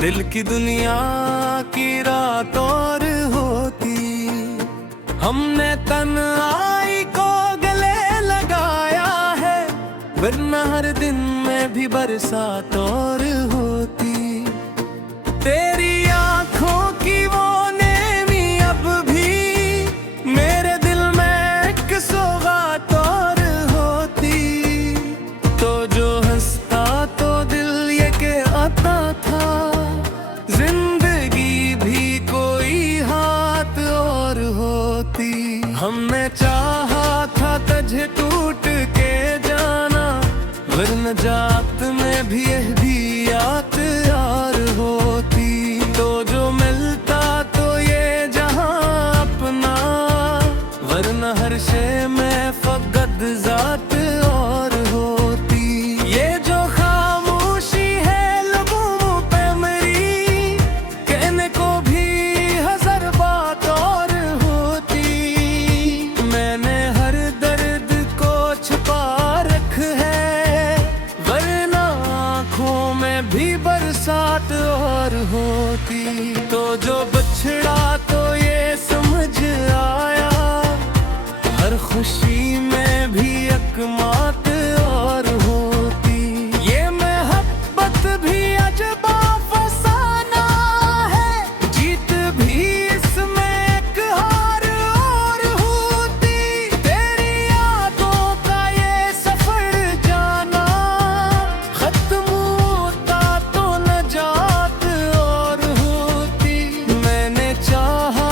दिल की दुनिया की रात और होती, हमने तन्हाई को गले लगाया है, वरना हर दिन में भी बरसात और होती। तेरी आंखों की वो नेमी अब भी मेरे दिल में एक सौगात और होती। तो जो हंसता तो दिल ये के आता था, जिंदगी भी कोई हाथ और होती। हमने चाहा था तुझे टूट के जाना, वरना जात में भी यह भी याद यार होती। तो जो मिलता तो ये जहां अपना, वरना हर शे में फकत जात और होती। ये जो खामोशी है लबों पे मेरी, कहने को भी हजार बात और होती। मैंने हर दर्द को छुपा रख है, वरना आँखों में भी बरसात और होती। तो जो बछड़ा तो ये समझ आया, हर खुशी में भी एक मात और होती। ये मोहब्बत भी अजबा फसाना है, जीत भी इसमें एक हार और होती। तेरी यादों का ये सफर जाना, खत्म होता तो नजात और होती। मैंने चाहा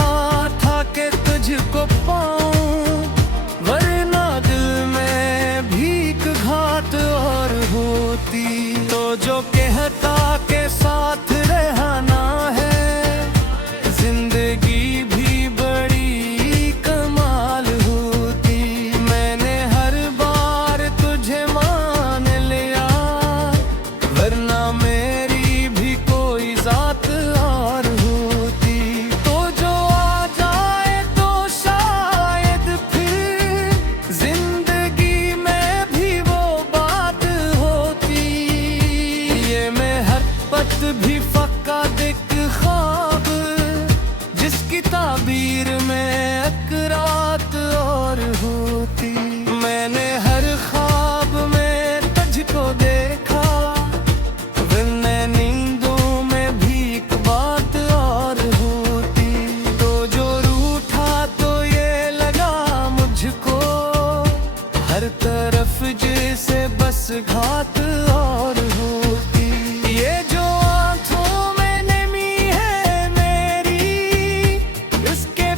था कि तुझको पाऊं, वरना दिल में भीख घात और होती। तो जो कहता के साथ रहना है, जिंदगी भी बड़ी कमाल होती। मैंने हर बार तुझे मान लिया, वरना मेरी भी कोई जात और होती। तो जो आ जाए तो शायद फिर जिंदगी में भी वो बात होती। ये मोहब्बत भी फक्का दिख ख्वाब, जिसकी ताबीर में एक रात और होती। मैंने हर ख्वाब में तुझको देखा, वरना नींदों में भी एक बात और होती। तो जो रूठा तो ये लगा मुझको, हर तरफ जैसे बस घात और होती। ये जो आँखों में नमी है मेरी, उसके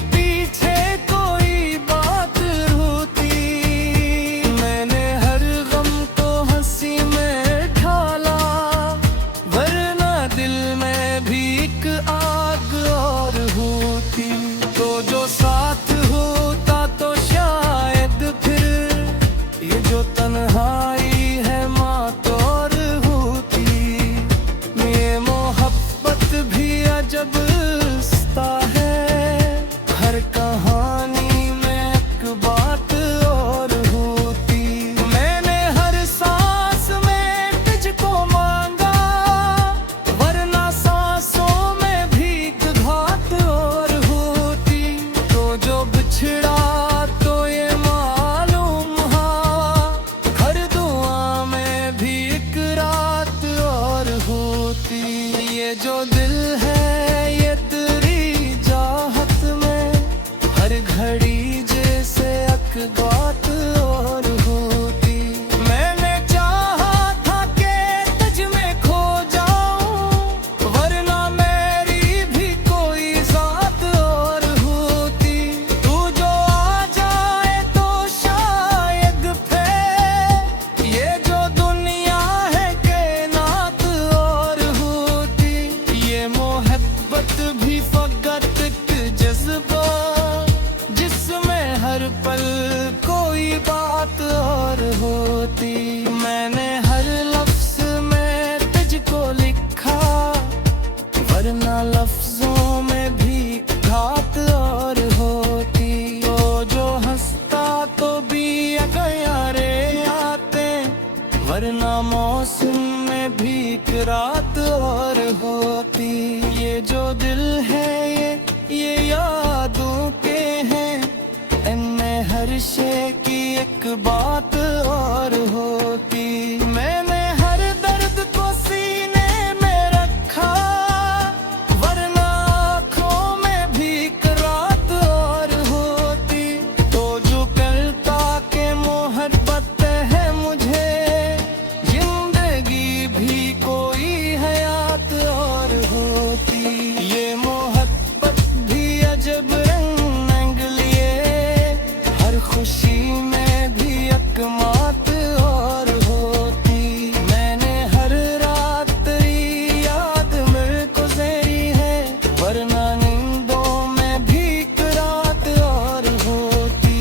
खुशी में भी एकमात और होती। मैंने हर रात तेरी याद मेरे को ज़ेरी है, वरना नींदों में भी एक रात और होती।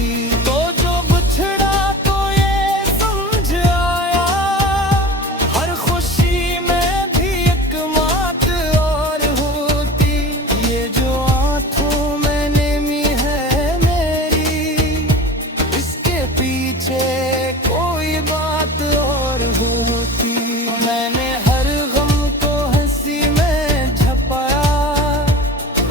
तो जो बिछड़ा तो ये समझ आया, हर खुशी में भी एकमात और होती। ये जो आँखों में नेमी है मेरी, इसके पीछे कोई बात और होती। मैंने हर गम को हंसी में छपाया,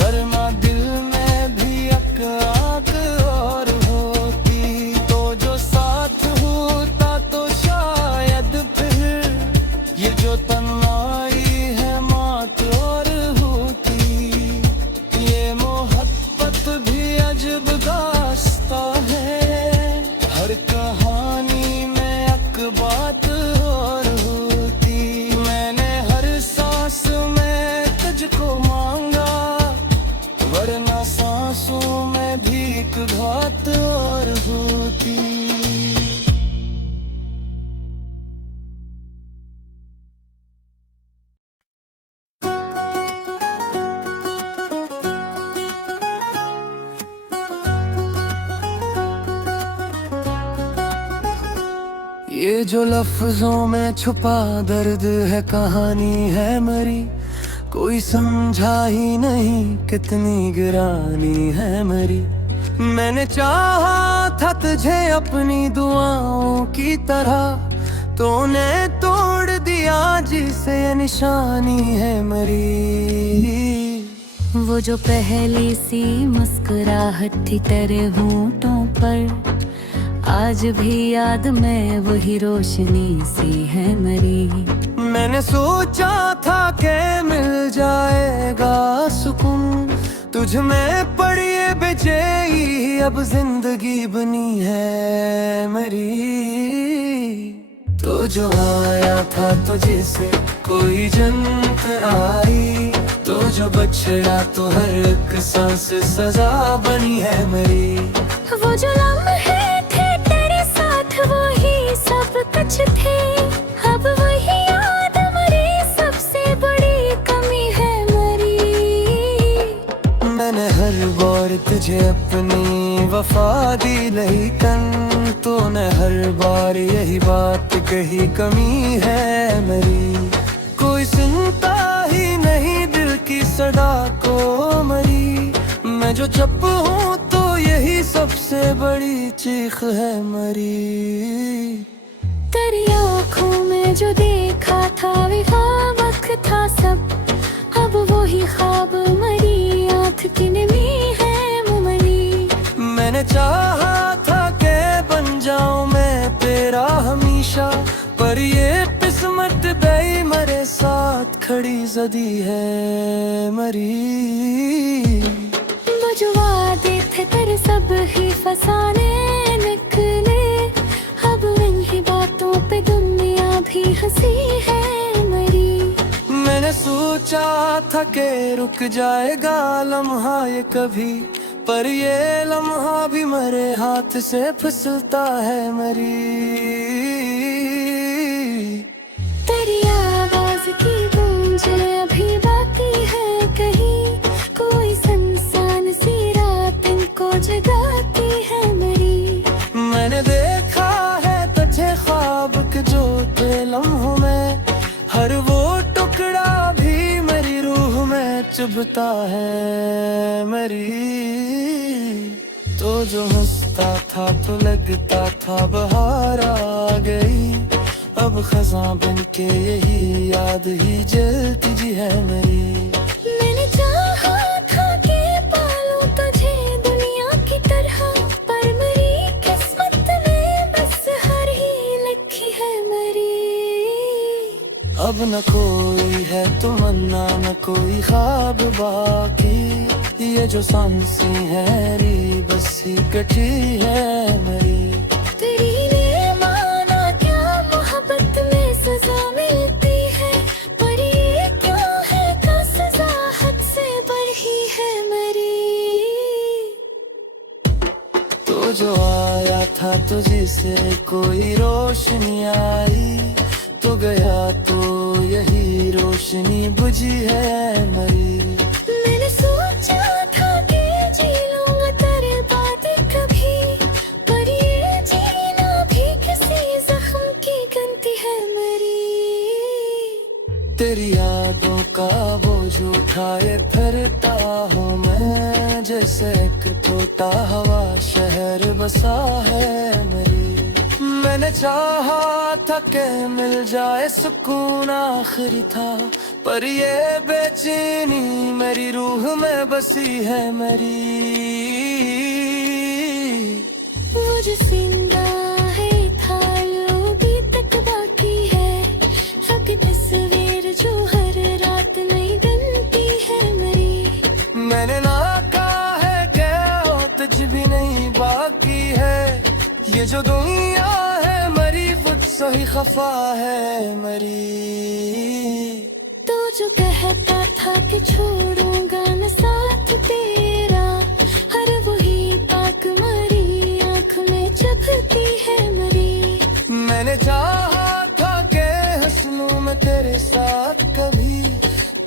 वरना दिल में भी एक आग और होती। तो जो साथ होता तो शायद फिर ये जो तन्हाई है मात और होती। ये मोहब्बत भी अजब दास्ता है, हर कहानी में एक बात और होती। मैंने हर सांस में तुझको मांगा, वरना सांसों में भी एक घात और होती। ये जो लफ्जों में छुपा दर्द है, कहानी है मरी, कोई समझा ही नहीं कितनी गिरानी है मरी। मैंने चाहा था तुझे अपनी दुआओं की तरह, तूने तोड़ दिया जिसे ये निशानी है मरी। वो जो पहली सी मुस्कुराहट थी तेरे होंठों पर, आज भी याद में वही रोशनी सी है मरी। मैंने सोचा था कि मिल जाएगा सुकून, तुझ में पड़ी बेचैनी अब जिंदगी बनी है मरी। तो जो आया था तुझे से कोई जन्नत आई, तो जो बछड़ा तो हर एक सांस सजा बनी है मरी। वो जो लम्हे थे तेरे साथ वही सब कुछ थे, अब वही याद मरी, सबसे बड़ी कमी है मरी। मैंने हर बार तुझे अपनी वफा दी, लेकिन तूने हर बार यही बात कही, कमी है मेरी। कोई सुनता ही नहीं दिल की सदा को मरी, मैं जो चुप हूँ तो यही सबसे बड़ी चीख है मरी। तेरी आँखों में जो देखा था वक्त था सब, अब वही ख्वाब मरी, आँख की नमी है मुमरी। मैंने चाहा था कि बन जाऊं मैं तेरा हमेशा, पर ये किस्मत गई मेरे साथ खड़ी जदी है मरी। वो जो वादे थे तेरे सब ही फसाने निकले, अब इन्हीं बातों पे दुनिया भी हंसी है मरी। मैंने सोचा था कि रुक जाएगा लम्हा ये कभी, पर ये लम्हा भी मेरे हाथ से फिसलता है मरी। तेरी आवाज की गूंज अभी बाकी है कहीं, कोई सुनसान सी रात इनको जगाती है मरी। मैंने देखा है तुझे ख्वाब के जो थे लम्हों में, हर वो टुकड़ा भी मेरी रूह में चुभता है मरी। तो जो हंसता था तो लगता था बहार आ गई, अब खज़ां बन के यही याद ही जलती जी है मेरी। मैंने चाहा था कि पालूं तुझे दुनिया की तरह, पर मेरी किस्मत में बस हार ही लिखी है मरी। अब न कोई है तमन्ना न कोई ख्वाब बाकी, ये जो सांसें है री बस ही कटी है मेरी। तेरी ने माना क्या मोहब्बत में सजा मिलती है, पर ये क्यों है का सजा हद से बढ़ी है मरी। तो वो जो आया था तुझसे कोई रोशनी आई, तो गया तो यही रोशनी बुझी है मरी। मैंने सोचा था कि जी लूंगा तेरे बाद कभी, पर ये जीना भी किसी जख्म की गिनती है मेरी। तेरी यादों का बोझ उठाए फिरता हूँ मैं, जैसे एक टूटा हवा शहर बसा है मेरी। मैंने चाहा था कि मिल जाए सुकून आखिरी था, पर ये बेचैनी मेरी रूह में बसी है मेरी। वो जो जिंदा है था अभी तक बाकी है, हक तस्वीर जो हर रात नई बनती है मेरी। मैंने ना कहा है कि हो तुझ भी नहीं बाकी है, ये जो दुनिया है मरी मुझसे ही खफा है मरी। तो जो कहता था कि छोड़ूंगा न साथ तेरा, हर वही पाक मरी आँख में चुभती है मरी। मैंने चाहा था कि हंसूं मैं तेरे साथ कभी,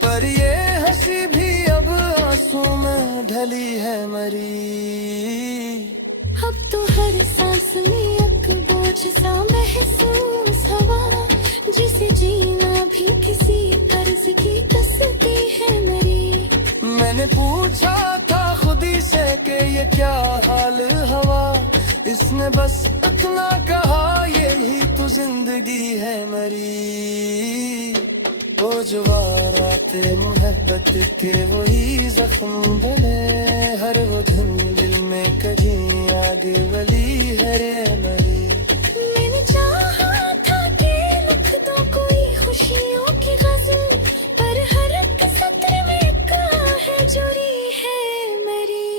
पर ये हंसी भी अब आंसू में ढली है मरी। अब तो हर सांस में एक बोझ सा महसूस हवा, जिसे जीना भी किसी कर्ज की कसती है मेरी। मैंने पूछा था खुदी से कि ये क्या हाल हवा, इसने बस इतना कहा यही तो जिंदगी है मरी। वो जो वाराते मोहब्बत के वही जख्म बने, हर वो धुन दिल में कहीं आगे बली है रे मरी। मैंने चाहा था कि लिख दो कोई खुशियों की गज़ल, पर हर एक सत्र में एक है जुड़ी है मेरी।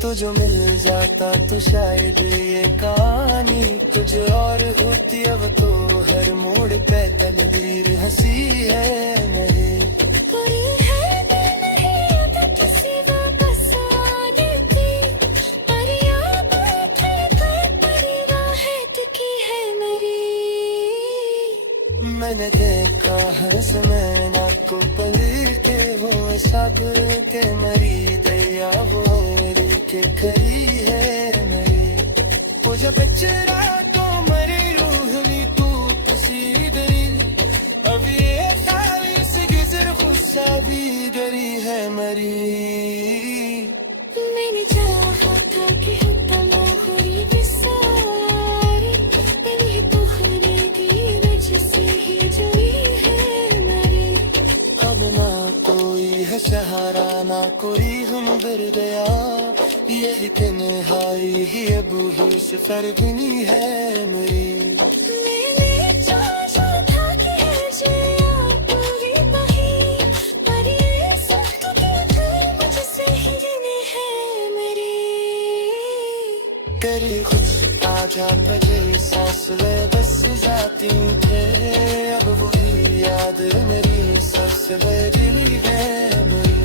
तो जो मिल जाता तो शायद ये कहानी कुछ और होती, अब तो हर मोड़ पे तकदीर हंसी है मेरे। कोई है दिल नहीं अगर किसी वापस आ देती, पर याद बैठे कर पड़ी राहत की है मेरी। मैंने देखा हर समय ना को पल के वो सब के मरी दैया वो मेरी के खरी है मेरी। वो जो कचरा तो मरी रूह ली तू तसीदरी, अब ये खाली से गुजर खुशा भी डरी है मरी। मैंने चाहा था कि तला हुई बिसारी, इन्हीं तो खरीदी वजह ही जुड़ी है मेरी। अब ना कोई है सहारा ना कोई हम बर गया, यही तन्हाई ही अब ही सफर भी नहीं है मेरी। मैंने चाहा था कि जिया पूरी बही, पर ये सब तो दिल मुझसे ही गिने है मेरी। तेरी खुद आजा बजे सांस ले बस जाती थे, अब वही याद मेरी सबसे बड़ी है मेरी।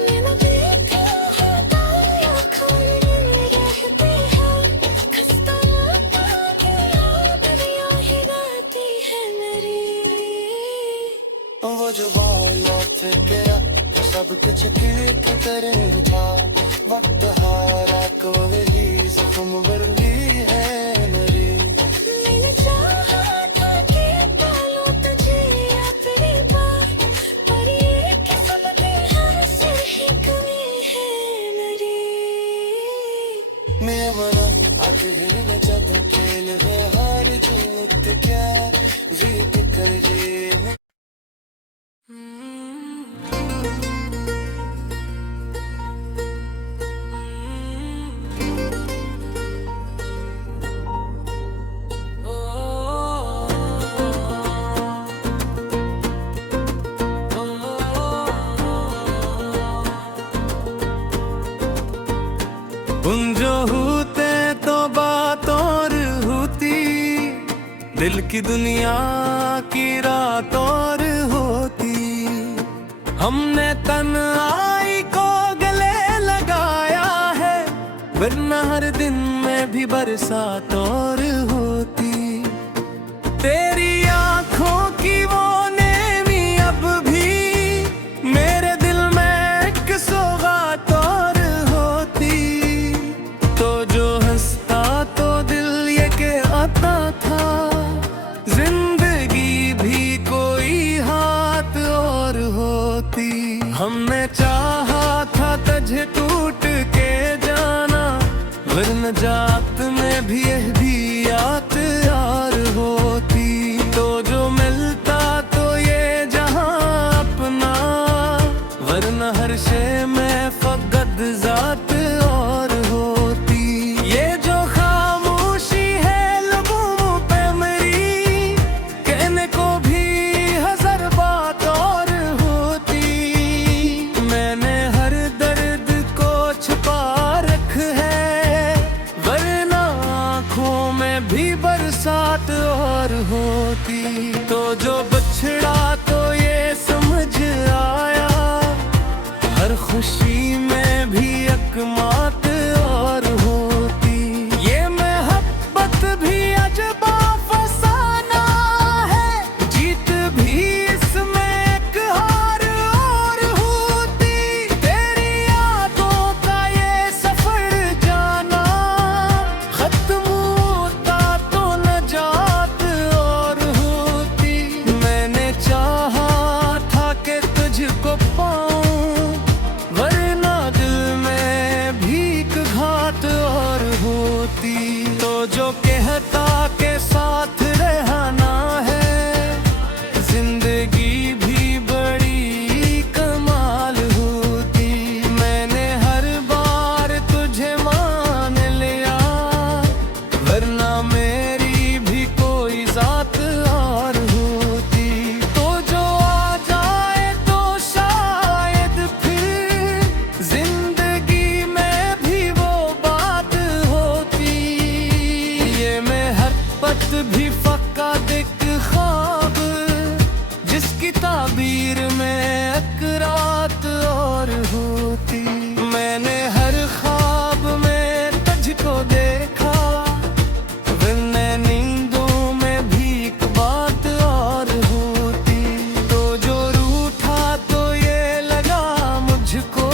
मैंने देखा है ताया खाने में रहते हैं, खस्ता की याद दरिया ही रहती है मेरी। वो जो लौट के सब कुछ ठीक करे जा, वक्त हारा को वही जख्म बरली है मेरी। मैंने चाहा था कि पालूं तुझे आखिरी बार, पर ये किस्मत हमसे ही कमी है मेरी। मैं मना आके में जब खेल है हार जीत क्या जीत कर जे में। उन जो होते तो बात और होती, दिल की दुनिया की रात और होती। हमने तन्हाई को गले लगाया है, वरना हर दिन में भी बरसात और होती। तेरी आंखों की वो नेमी अब भी मेरे दिल में एक सौगात और होती। तो जो हंसता तो दिल ये के आता था, जिंदगी भी कोई हाथ और होती। हमने चाहा था तुझे टूट के जाना, वरना जात में भी यह भी याद यार होती। तो जो मिलता तो ये जहां अपना, वरना हर शे में फकत जात और होती। ये जो खामोशी है लबों पे मेरी, कहने को भी हजार बात और होती। मैंने हर दर्द को छुपा रख है, वरना आँखों में भी बरसात और होती। तो जो बछड़ा तो ये समझ आया, हर खुशी में भी एक मात और होती। ये मोहब्बत भी अजबा फसाना है, जीत भी इसमें एक हार और होती। तेरी यादों का ये सफर जाना, खत्म होता तो नजात और होती। मैंने चाहा था कि तुझको पाऊं, वरना दिल में भीख घात और होती। तो जो कहता के साथ रहना है, जिंदगी भी बड़ी कमाल होती। मैंने हर बार तुझे मान लिया, वरना मेरी भी कोई जात और होती। तो जो आ जाए तो शायद फिर जिंदगी में भी वो बात होती। ये मोहब्बत भी फकत एक ख्वाब, जिसकी ताबीर में एक रात और होती। मैंने हर ख्वाब में तुझको देखा, वरना नींदों में भी एक बात और होती। तो जो रूठा तो ये लगा मुझको,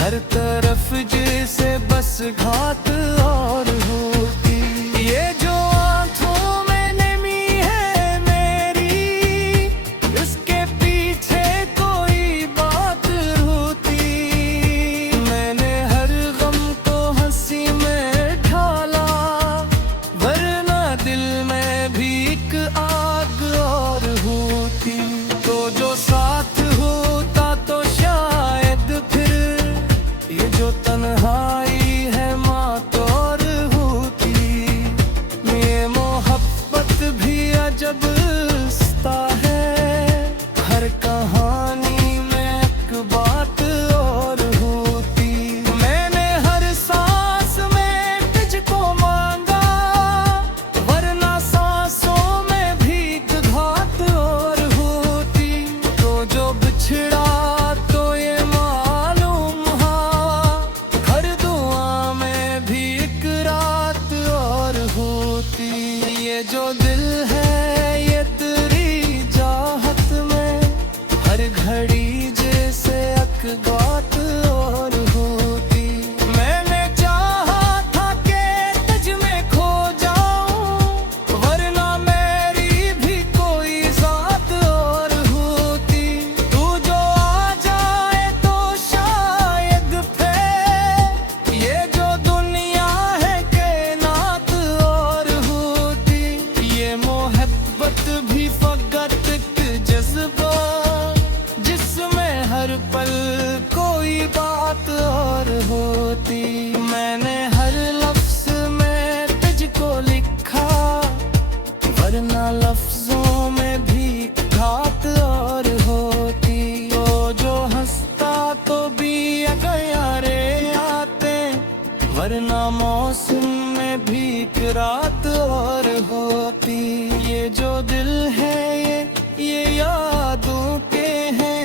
हर तरफ जैसे बस घात और होती। ये जो आंखों में नमी है मेरी, इसके पीछे कोई बात होती। मैंने हर गम को हंसी में ढाला, वरना दिल में भी एक आग और होती। तो जो साथ होता तो शायद फिर ये जो तन्हाई है मात और होती। ये मोहब्बत भी अजब सा है, हर कहानी में एक बात और होती। मैंने हर सांस में तुझको मांगा, वरना सांसों में भी एक घात और होती। तो जो बिछड़ा तो ये मालूम हा, हर दुआ में भी एक रात और होती। ये जो दिल है ये तेरी चाहत में, हर घड़ी जैसे एक बात और होती। मैंने चाहा था कि तुझ में खो जाऊं, वरना मेरी भी कोई जात और होती। तू जो आ जाए तो शायद फिर ये जो दुनिया है कायनात और होती। ये मोहब्बत भी फकत एक जज्बा, जिसमें हर पल कोई बात और होती। मैंने हर लफ्ज में तुझको लिखा, वरना लफ्जों में भी घात और होती। तो जो हंसता तो भी अगर रे आते, वरना मौसम में भी एक रात और होती। ये जो दिल है ये यादों के हैं,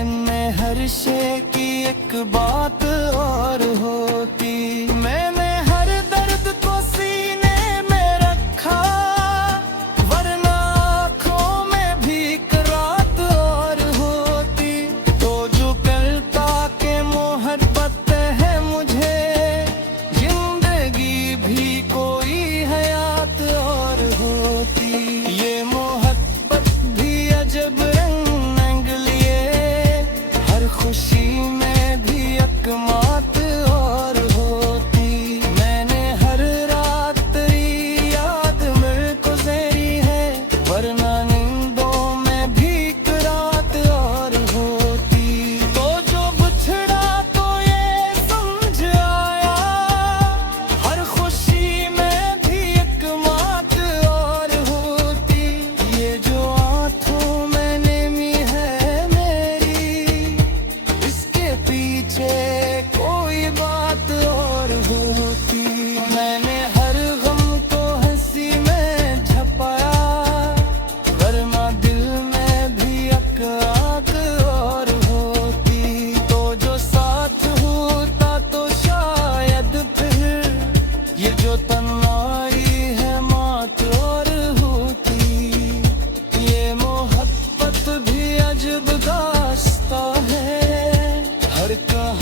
इनमें हर शे की एक बात और होती। कहा